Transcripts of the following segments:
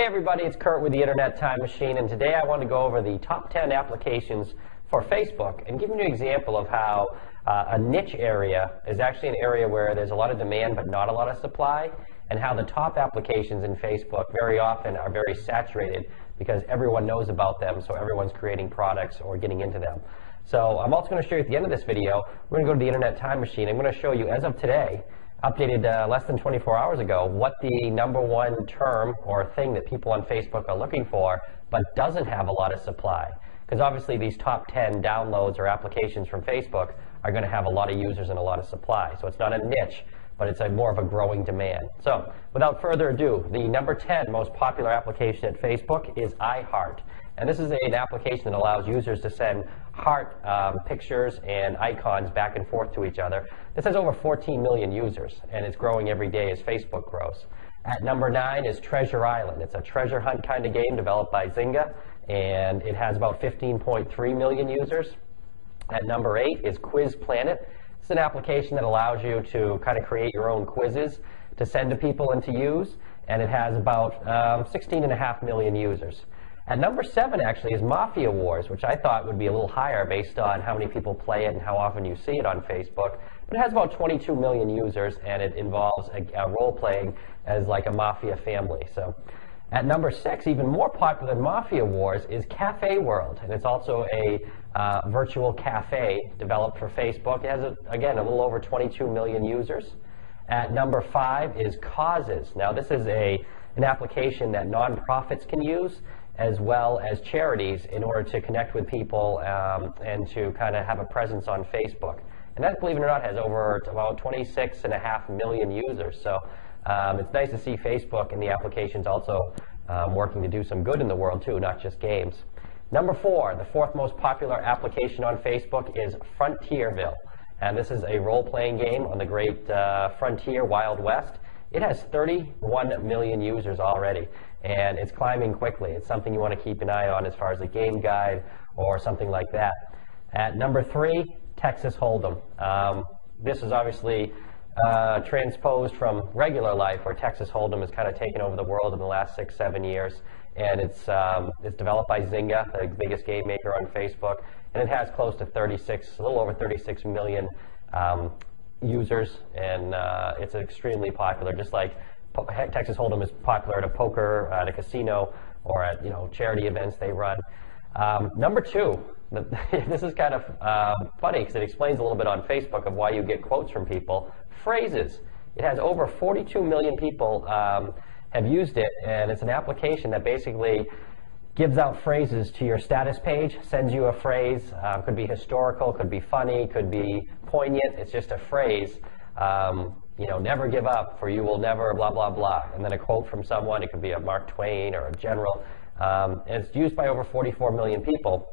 Hey everybody, it's Kurt with the Internet Time Machine, and today I want to go over the top 10 applications for Facebook and give you an example of how a niche area is actually an area where there's a lot of demand but not a lot of supply, and how the top applications in Facebook very often are very saturated because everyone knows about them, so everyone's creating products or getting into them. So I'm also going to show you at the end of this video, we're going to go to the Internet Time Machine. I'm going to show you, as of today, updated less than 24 hours ago, what the #1 term or thing that people on Facebook are looking for, but doesn't have a lot of supply. Because obviously these top 10 downloads or applications from Facebook are going to have a lot of users and a lot of supply. So it's not a niche, but it's more of a growing demand. So without further ado, the number 10 most popular application at Facebook is iHeart. And this is an application that allows users to send heart pictures and icons back and forth to each other. This has over 14 million users, and it's growing every day as Facebook grows. At number 9 is Treasure Island. It's a treasure hunt kind of game developed by Zynga, and it has about 15.3 million users. At number 8 is Quiz Planet. It's an application that allows you to kind of create your own quizzes to send to people and to use, and it has about 16.5 million users. At number 7 actually is Mafia Wars, which I thought would be a little higher based on how many people play it and how often you see it on Facebook. But it has about 22 million users, and it involves a role-playing as like a mafia family. So, at number 6, even more popular than Mafia Wars, is Cafe World, and it's also a virtual cafe developed for Facebook. It has, again, a little over 22 million users. At number 5 is Causes. Now, this is an application that nonprofits can use, as well as charities, in order to connect with people and to kind of have a presence on Facebook. And that, believe it or not, has over about 26.5 million users. So it's nice to see Facebook and the applications also working to do some good in the world too, not just games. Number 4, the 4th most popular application on Facebook is Frontierville. And this is a role-playing game on the great frontier, Wild West. It has 31 million users already, and it's climbing quickly. It's something you want to keep an eye on as far as a game guide or something like that. At number 3, Texas Hold'em. This is obviously transposed from regular life, where Texas Hold'em has kind of taken over the world in the last 6-7 years. And it's developed by Zynga, the biggest game maker on Facebook, and it has close to a little over 36 million users, and it's extremely popular. Just like Texas Hold'em is popular at a poker, at a casino, or at charity events they run. Number 2, this is kind of funny because it explains a little bit on Facebook of why you get quotes from people. Phrases. It has over 42 million people have used it, and it's an application that basically gives out phrases to your status page, sends you a phrase. Could be historical, could be funny, could be poignant. It's just a phrase. Never give up, for you will never blah, blah, blah. And then a quote from someone. It could be a Mark Twain or a general. And it's used by over 44 million people.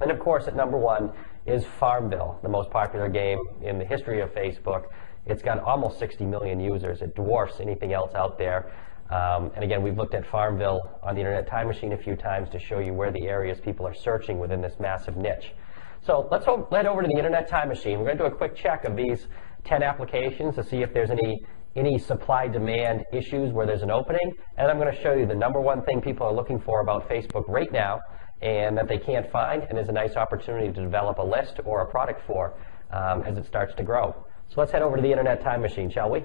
And of course, at number 1 is Farmville, the most popular game in the history of Facebook. It's got almost 60 million users. It dwarfs anything else out there. And again, we've looked at Farmville on the Internet Time Machine a few times to show you where the areas people are searching within this massive niche. So let's head over to the Internet Time Machine. We're going to do a quick check of these 10 applications to see if there's any supply-demand issues where there's an opening. And I'm going to show you the #1 thing people are looking for about Facebook right now, and that they can't find, and is a nice opportunity to develop a list or a product for as it starts to grow. So let's head over to the Internet Time Machine, shall we?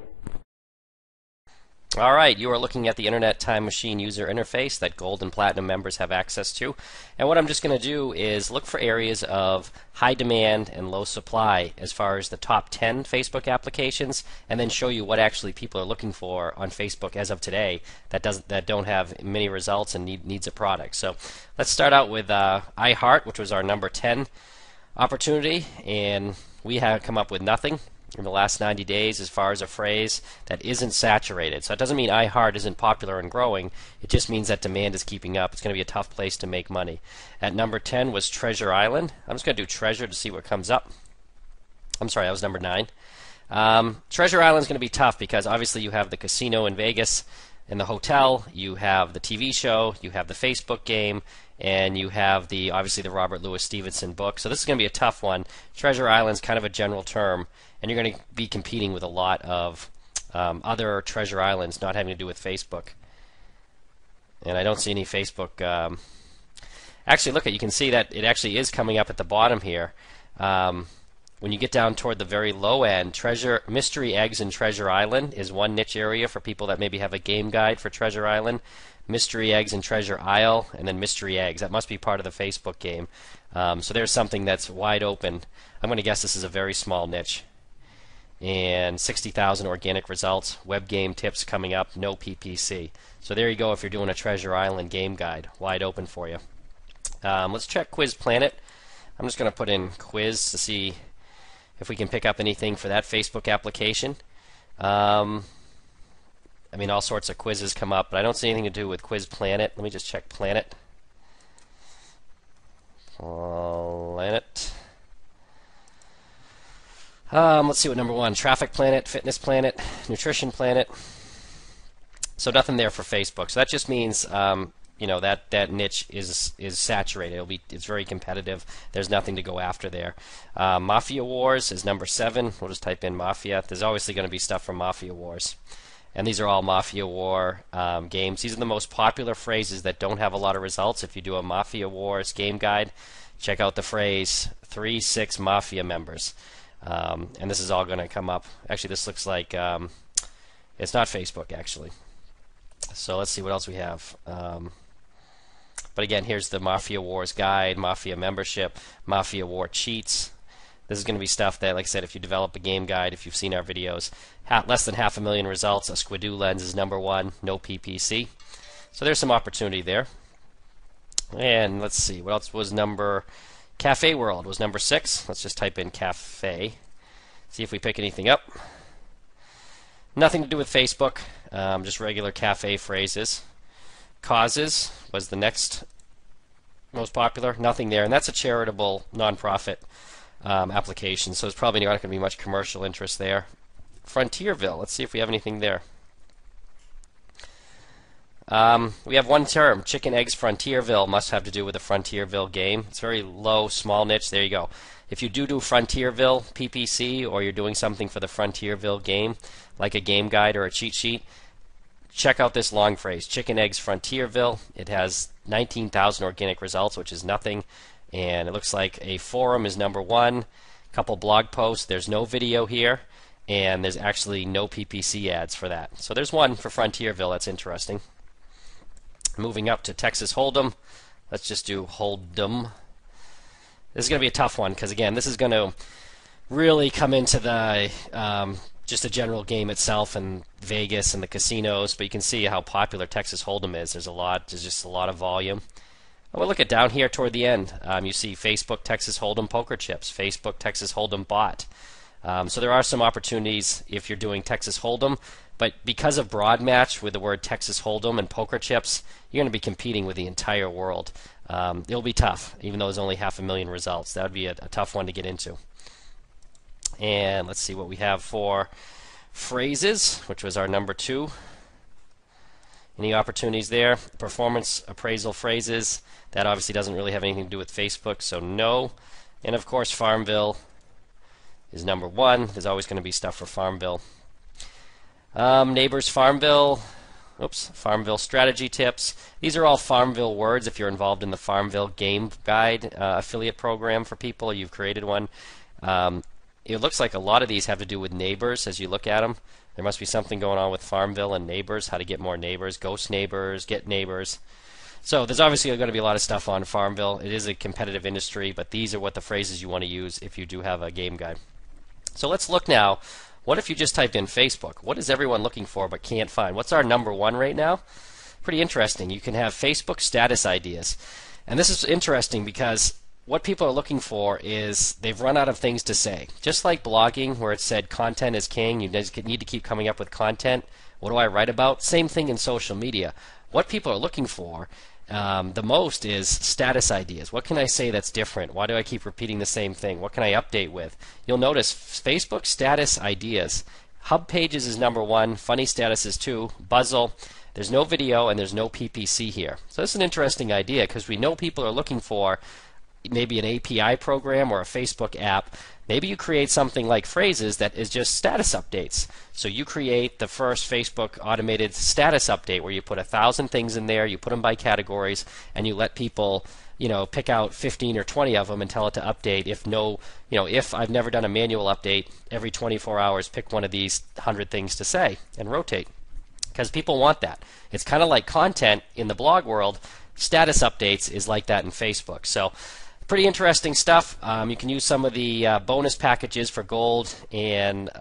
All right, you are looking at the Internet Time Machine user interface that Gold and Platinum members have access to. And what I'm just going to do is look for areas of high demand and low supply as far as the top 10 Facebook applications, and then show you what actually people are looking for on Facebook as of today that don't have many results and needs a product. So let's start out with iHeart, which was our number 10 opportunity, and we have come up with nothing in the last 90 days as far as a phrase that isn't saturated. So it doesn't mean iHeart isn't popular and growing. It just means that demand is keeping up. It's going to be a tough place to make money. At number 10 was Treasure Island. I'm just going to do Treasure to see what comes up. I'm sorry, that was number 9. Treasure Island is going to be tough because obviously you have the casino in Vegas and the hotel, you have the TV show, you have the Facebook game, and you have obviously the Robert Louis Stevenson book. So this is going to be a tough one. Treasure Island is kind of a general term, and you're going to be competing with a lot of other treasure islands not having to do with Facebook. and I don't see any Facebook. Actually, look, you can see that it actually is coming up at the bottom here. When you get down toward the very low end, Mystery Eggs and Treasure Island is one niche area for people that maybe have a game guide for Treasure Island. Mystery Eggs and Treasure Isle, and then Mystery Eggs. That must be part of the Facebook game. So there's something that's wide open. I'm going to guess this is a very small niche. And 60,000 organic results. Web game tips coming up. No PPC. So there you go if you're doing a Treasure Island game guide. Wide open for you. Let's check Quiz Planet. I'm just going to put in quiz to see if we can pick up anything for that Facebook application. I mean, all sorts of quizzes come up, but I don't see anything to do with Quiz Planet. Let me just check Planet. Planet. Let's see what number one. Traffic Planet, Fitness Planet, Nutrition Planet. So nothing there for Facebook. So that just means that niche is saturated. It's very competitive. There's nothing to go after there. Mafia Wars is number 7. We'll just type in Mafia. There's obviously going to be stuff from Mafia Wars. And these are all Mafia War games. These are the most popular phrases that don't have a lot of results. If you do a Mafia Wars game guide, check out the phrase 3-6 Mafia members. And this is all going to come up. Actually, this looks like it's not Facebook, actually. So let's see what else we have. But again, here's the Mafia Wars guide, Mafia membership, Mafia War cheats. This is going to be stuff that, like I said, if you develop a game guide, if you've seen our videos, less than 500,000 results. A Squidoo lens is number 1, no PPC. So there's some opportunity there. And let's see, what else was Cafe World was number 6. Let's just type in cafe. See if we pick anything up. Nothing to do with Facebook, just regular cafe phrases. Causes was the next most popular. Nothing there, and that's a charitable nonprofit application, so there's probably not going to be much commercial interest there. Frontierville, let's see if we have anything there. We have one term, Chicken Eggs Frontierville, must have to do with the Frontierville game. It's very low, small niche. There you go. If you do Frontierville PPC, or you're doing something for the Frontierville game, like a game guide or a cheat sheet, check out this long phrase, Chicken Eggs Frontierville. It has 19,000 organic results, which is nothing. And it looks like a forum is number 1. A couple blog posts. There's no video here. And there's actually no PPC ads for that. So there's one for Frontierville. That's interesting. Moving up to Texas Hold'em. Let's just do Hold'em. This is going to be a tough one because, again, this is going to really come into the just the general game itself and Vegas and the casinos. But you can see how popular Texas Hold'em is. There's just a lot of volume. Well, look at down here toward the end. You see Facebook Texas Hold'em poker chips, Facebook Texas Hold'em bot. So there are some opportunities if you're doing Texas Hold'em, but because of broad match with the word Texas Hold'em and poker chips, you're going to be competing with the entire world. It'll be tough, even though there's only 500,000 results. That would be a tough one to get into. And let's see what we have for phrases, which was our number 2. Any opportunities there? Performance appraisal phrases. That obviously doesn't really have anything to do with Facebook, so no. And of course, Farmville is number 1. There's always going to be stuff for Farmville. Neighbors Farmville. Farmville strategy tips. These are all Farmville words if you're involved in the Farmville game guide affiliate program for people, or you've created one. It looks like a lot of these have to do with neighbors as you look at them. There must be something going on with Farmville and neighbors, how to get more neighbors, ghost neighbors, get neighbors. So there's obviously going to be a lot of stuff on Farmville. It is a competitive industry, but these are what the phrases you want to use if you do have a game guide. So let's look now. What if you just typed in Facebook? What is everyone looking for but can't find? What's our number 1 right now? Pretty interesting. You can have Facebook status ideas. And this is interesting because what people are looking for is they've run out of things to say. Just like blogging, where it said content is king, you need to keep coming up with content. What do I write about? Same thing in social media. What people are looking for the most is status ideas. What can I say that's different? Why do I keep repeating the same thing? What can I update with? You'll notice Facebook status ideas. Hub Pages is number 1. Funny Status is 2. Buzzle. There's no video and there's no PPC here. So this is an interesting idea because we know people are looking for maybe an API program or a Facebook app, maybe you create something like Phrases that is just status updates. So you create the first Facebook automated status update where you put 1,000 things in there, you put them by categories, and you let people, pick out 15 or 20 of them and tell it to update. If I've never done a manual update, every 24 hours pick one of these 100 things to say and rotate. Because people want that. It's kind of like content in the blog world. Status updates is like that in Facebook. So pretty interesting stuff. You can use some of the bonus packages for gold and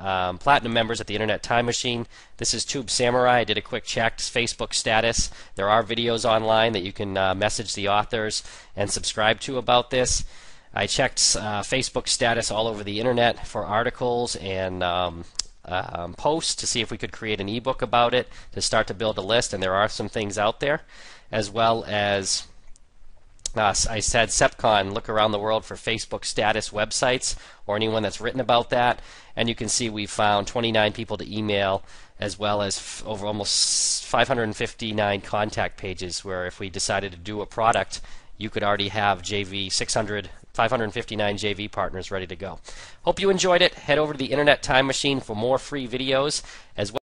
platinum members at the Internet Time Machine. This is Tube Samurai. I did a quick check. Facebook status. There are videos online that you can message the authors and subscribe to about this. I checked Facebook status all over the internet for articles and posts to see if we could create an ebook about it to start to build a list, and there are some things out there, as well as I said SEPCON, look around the world for Facebook status websites or anyone that's written about that, and you can see we found 29 people to email, as well as over almost 559 contact pages where if we decided to do a product, you could already have 559 JV partners ready to go. Hope you enjoyed it. Head over to the Internet Time Machine for more free videos, as well